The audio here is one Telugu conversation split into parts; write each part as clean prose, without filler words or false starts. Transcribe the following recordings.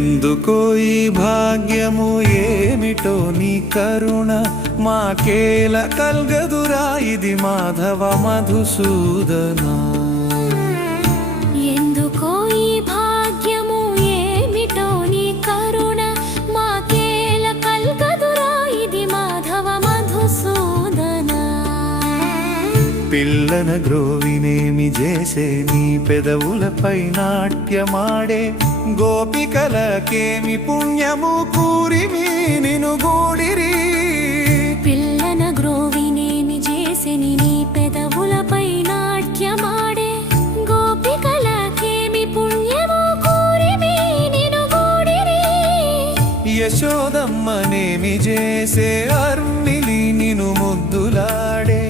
ఎందుకో ఈ భాగ్యము ఏమిటో నీ కరుణ మాకేల కల్గదురా ఇది మాధవ మధుసూదన ఎందుకో ఈ భాగ్యము ఏమిటో నీ కరుణ మాకేల కల్గదురా ఇది మాధవ మధుసూదన పిల్లన గ్రోవినేమి చేసే నీ పెదవులపై నాట్యమాడే గోపికలకేమి పుణ్యము కూరిమి నిను గూడిరి పిల్లన గ్రోవినేమి చేసెని నీ పెదవులపై నాట్యమాడే గోపికలకేమి పుణ్యము కూరిమి నిను గూడిరి యశోదమ్మనేమి చేసే అర్మిలి నిను ముద్దులాడే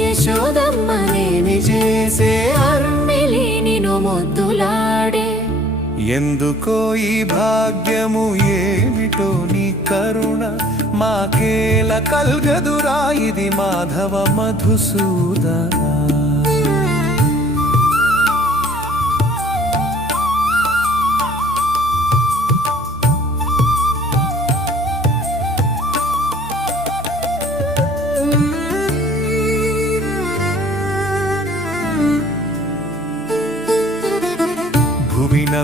యశోదమ్మనేమి చేసే అర్మిలి నిను ముద్దులాడే ఎందుకో ఈ భాగ్యము ఏమిటో నీ కరుణ మాకేల కల్గదురా ఇది మాధవ మధుసూదన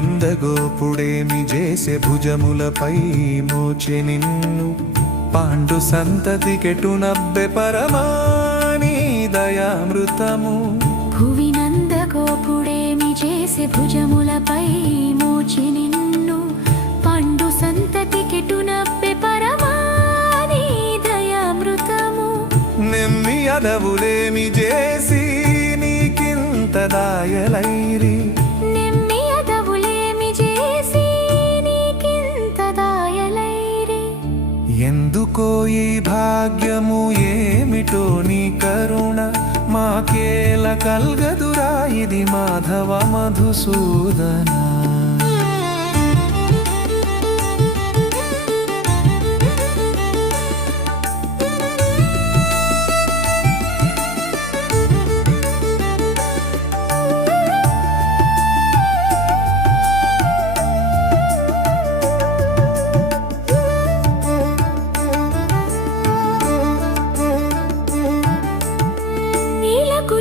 భువినందగోపుడేమి చేసే భుజములపై మోచె నిన్ను పాండు సంతతికెటు నబ్బె పరమాని దయామృతము భువినందగోపుడేమి చేసే భుజములపై మోచె నిన్ను పాండు సంతతికెటు నబ్బె పరమాని దయామృతము నెమ్మి అదవులేమి చేసి నీకింత దాయలైరి ఎందుకో ఈ భాగ్యము ఏమిటో నీ కరుణ మాకేల కల్గదురా ఇది మాధవ మధుసూదన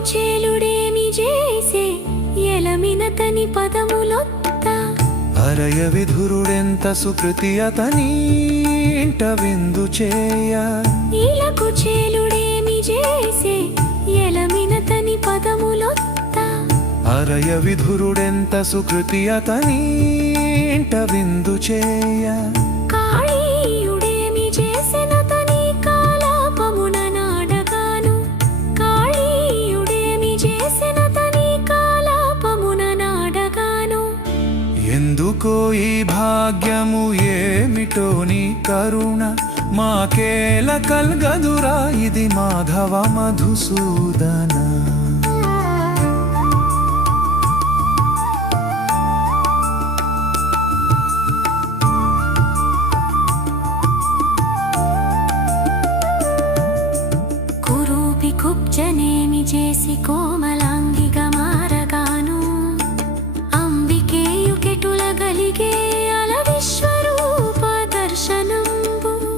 చేలుడేమి చేసే ఎలమినతని పదములొత్త హరయ విధురుడెంత సుకృతి అతని ఇంట విందు చేయ నీలకు చేలుడేమి చేసే ఎలమినతని పదములొత్త హరయ విధురుడెంత సుకృతి అతని ఇంట విందు చేయ ఎందుకో ఈ భాగ్యము ఏమిటో నీ కరుణ మాకేల కల్గదురా ఇది మాధవ మధుసూదన కురూపి కుబ్జనేమి చేసి కోమలాంగిగా మారగాను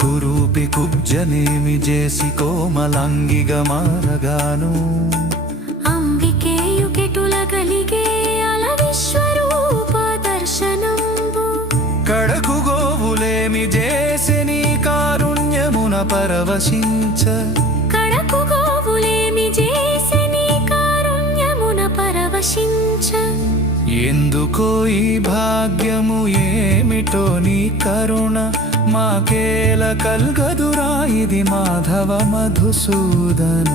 కురూపి కుబ్జనేమి చేసి కోమలాంగిగా మారగాను అంబికేయుకెటుల గలిగే అల విశ్వరూప దర్శనంబు కడకు గోవులేమి చేసి నీ కారుణ్యమున పరవశించ కడకు గోవులేమి చేసి నీ కారుణ్యమున పరవశించ ఎందుకో ఈ భాగ్యము ఏమిటో నీ కరుణ మాకేల కల్గదురా ఇది మాధవ మధుసూదన